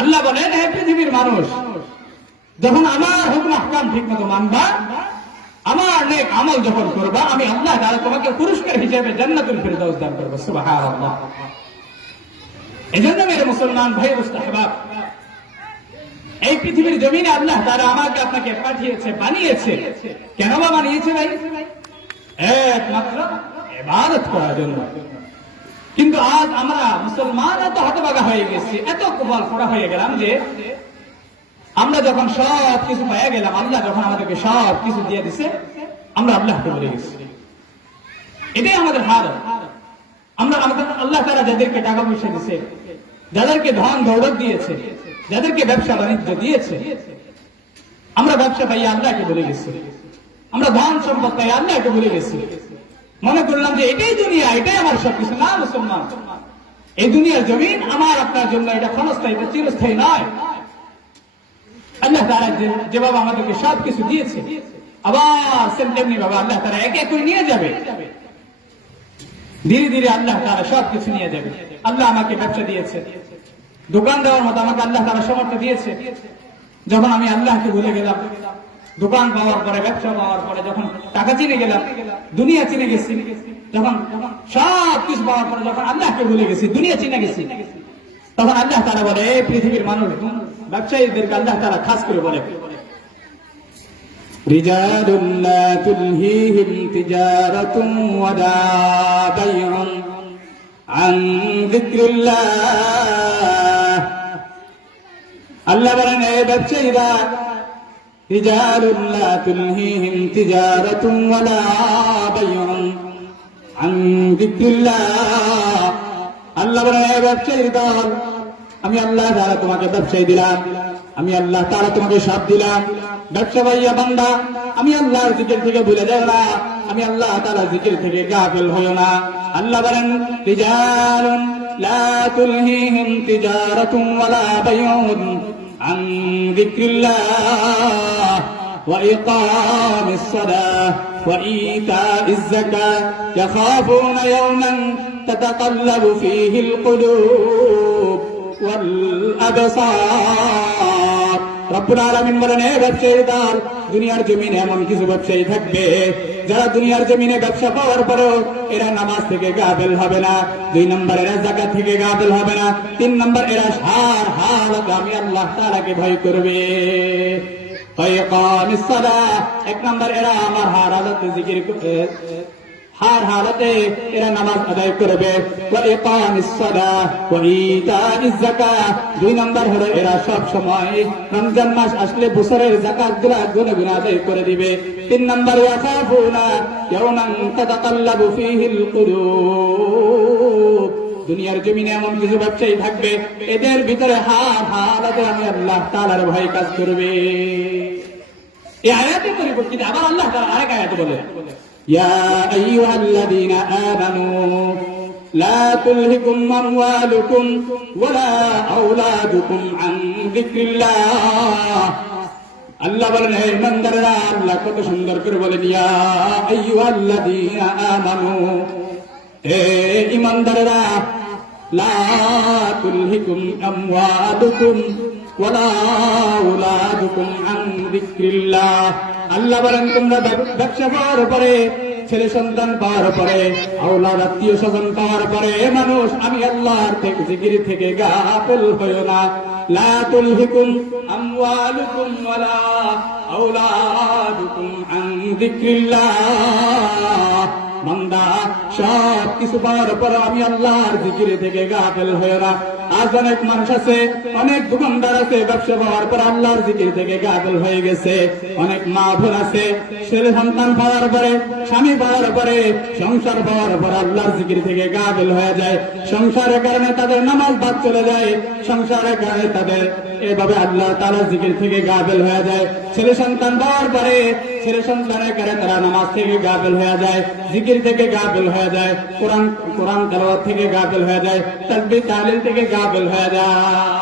আল্লাহ বলেন, হে পৃথিবীর মানুষ, যখন আমার হুকুম আহকাম ঠিক মতো মানবা, আমার নেক আমল যখন করবা, আমি আল্লাহ তাআলা তোমাকে পুরস্কার হিসেবে জান্নাতুল ফিরদাউস দান করব। সুবহানাল্লাহ। এজন্য মেরে মুসলমান ভাই মুস্তাহবাব, এই পৃথিবীর জমিনে আল্লাহ তাআলা আমাকে আপনাকে পাঠিয়েছে, বানিয়েছে। কেন বা বানিয়েছে ভাই? একমাত্র ইবাদত করার জন্য। কিন্তু আজ আমরা মুসলমান এত হতভাগা হয়ে গেছি, এত কপাল পোড়া হয়ে গেলাম যে আমরা যখন সব কিছু পেয়ে গেলাম, আল্লাহ যখন আমাদেরকে সব কিছু দিয়ে দিছে, আমরা আল্লাহকে ভুলে গেছি। এটাই আমাদের হাল। আমরা আমাদের আল্লাহ তাআলা যাদেরকে টাকা পয়সা দিয়েছে, যাদেরকে ধন দৌলত দিয়েছে, যাদেরকে ব্যবসা বাণিজ্য দিয়েছে, আমরা ব্যবসা পাই আল্লাহকে ভুলে গেছি। আমরা ধন সম্পদ পাই আল্লাহকে ভুলে গেছি। মনে করলাম যে এটাই দুনিয়া, এটাই আমার সবকিছু। না মুসলমান, এই দুনিয়ার জমিন আমার আপনার জন্য এটা ক্ষণস্থায়ী, এটা চিরস্থায়ী নয়। আল্লাহ তাআলা যেভাবে আমাদেরকে সবকিছু দিয়েছে, আবার তেমনি ভাবে আল্লাহ তাআলা এক এক করে নিয়ে যাবে। ধীরে ধীরে আল্লাহ তাআলা সবকিছু নিয়ে যাবে। আল্লাহ আমাকে ব্যবসা দিয়েছে, দোকান দেওয়ার মতো আমাকে আল্লাহ তাআলা সামর্থ্য দিয়েছে। যখন আমি আল্লাহকে ভুলে গেলাম, দোকান পাওয়ার পরে, ব্যবসা পাওয়ার পরে, যখন টাকা চিনে গেলাম, দুনিয়া চিনে গেছি, যখন সব কিছু পাওয়ার পরে যখন আল্লাহকে ভুলে গেছি, দুনিয়া চিনে গেছি, তখন আল্লাহ তাআলা বলে, পৃথিবীর মানুষ, ব্যবসায়ীদেরকে আল্লাহ তাআলা খাস করে বলে, রিজালুন লা তুলহিহিম তিজারাতুন ওয়ালা বাইউন আন যিকরিল্লাহ। আল্লাহ বলেন, এই ব্যবসায়ীরা, রিজালুন লা তুলহিহিম তিজারাতুন ওয়ালা বাইউন আন যিকরিল্লাহ। আল্লাহ বলেন, এই ব্যবসায়ীর দল, আমি আল্লাহ তাআলা তোমাকে ব্যবসায়ী দিলাম, আমি আল্লাহ তাআলা তোমাকে সব দিলাম। ব্যবসা ভাইয়া বান্দা, আমি আল্লাহর জিকির থেকে ভুলে যাও না, আমি আল্লাহ তাআলার জিকির থেকে গাফিল হইও না। আল্লাহ বলেন, রিজালুন লা তুলহিহিম তিজারাতুন ওয়ালা বাইউন আন যিকরিল্লাহ ওয়া ইকামিস সালাহ ওয়া ইতাইজ যাকাত ইয়াখাফুনা ইয়াওমান তাতাকাল্লাবু ফীহিল কুলুব ওয়াল আবসার। রব্বুল আলামিন বলেন, হে ব্যবসায়ী দল, দুনিয়ার জমিনে এমন কিছু ব্যবসায়ী থাকবে যারা দুনিয়ার জমিনে ব্যবসা পাওয়ার পরেও এরা নামাজ থেকে গাফিল হবে না। 2 নম্বর, এরা যাকাত থেকে গাফিল হবে না। 3 নম্বর, এরা সার হালত আমি আল্লাহ তাআলাকে ভয় করবে। ইকামিস সালাহ, 1 নম্বর, এরা আমার হার হালতে জিকির করবে, হার হালতে এরা নামাজ আদায় করবে। ওয়া ইকামিস সালাহ ওয়া ইতাইজ যাকাত, 2 নম্বর হলো এরা সব সময় রমজান মাস আসলে বছরের যাকাত গুলো গুনে আদায় করে দিবে। 3 নম্বর, ইয়াখাফুনা ইয়াওমান তাতাকাল্লাবু ফীহিল কুলুব। দুনিয়ার জমিনে এমন কিছু ব্যবসায়ী থাকবে, এদের ভিতরে হার হালতে আমি আল্লাহ তাআলার ভয় কাজ করবে। এই আয়াতের পরিপ্রেক্ষিতে আবার আল্লাহ তাআলা আরেক আয়াতে বলে, يا أيها الذين آمنوا لا تلهكم أموالكم ولا أولادكم عن ذكر الله। আল্লাহ বলেন, হে ইমানদাররা, আল্লাহ কত সুন্দর করে বলেন, ইয়া আইয়ুহাল্লাযীনা আমানু, হে ইমানদাররা, লা তুলহিকুম আমওয়ালুকুম ওয়ালা আওলাদুকুম আন যিকরিল্লাহ। আল্লাহ বলেন, তোমরা ব্যবসা পাওয়ার পরে, ছেলে সন্তান পাওয়ার পরে, আওলাদ আত্মীয় স্বজন পাওয়ার পরে, মানুষ আমি আল্লাহর থেকে জিকির থেকে গাফিল হইও না। লা তুলহিকুম আমওয়ালুকুম ওয়ালা আওলাদুকুম আন যিকরিল্লাহ। বান্দা, সব কিছু পাওয়ার পর আমি আল্লাহর জিকির থেকে গাফিল হইও না। আজ অনেক মানুষ আছে, অনেক দোকানদার আছে, ব্যবসা পাওয়ার পর আল্লাহর জিকির থেকে গাফিল হয়ে গেছে। অনেক মা বোন আছে, ছেলে সন্তান পাওয়ার পরে, স্বামী পাওয়ার পরে, সংসার পাওয়ার পর আল্লাহর জিকির থেকে গাফিল হয়ে যায়। সংসারের কারণে তাদের নামাজ বাদ চলে যায়, সংসারের কারণে তাদের এভাবে আল্লাহ তাআলার জিকির থেকে গাফিল হয়ে যায়। ছেলে সন্তান পাওয়ার পরে, ছেলে সন্তানের কারণে তারা নামাজ থেকে গাফিল হয়ে যায়, জিকির থেকে গাফিল হয়ে যায়, কোরআন তেলাওয়াত থেকে গাফিল হয়ে যায়, তাসবিহ তাহলিল থেকে গাফিল হয়ে যায়।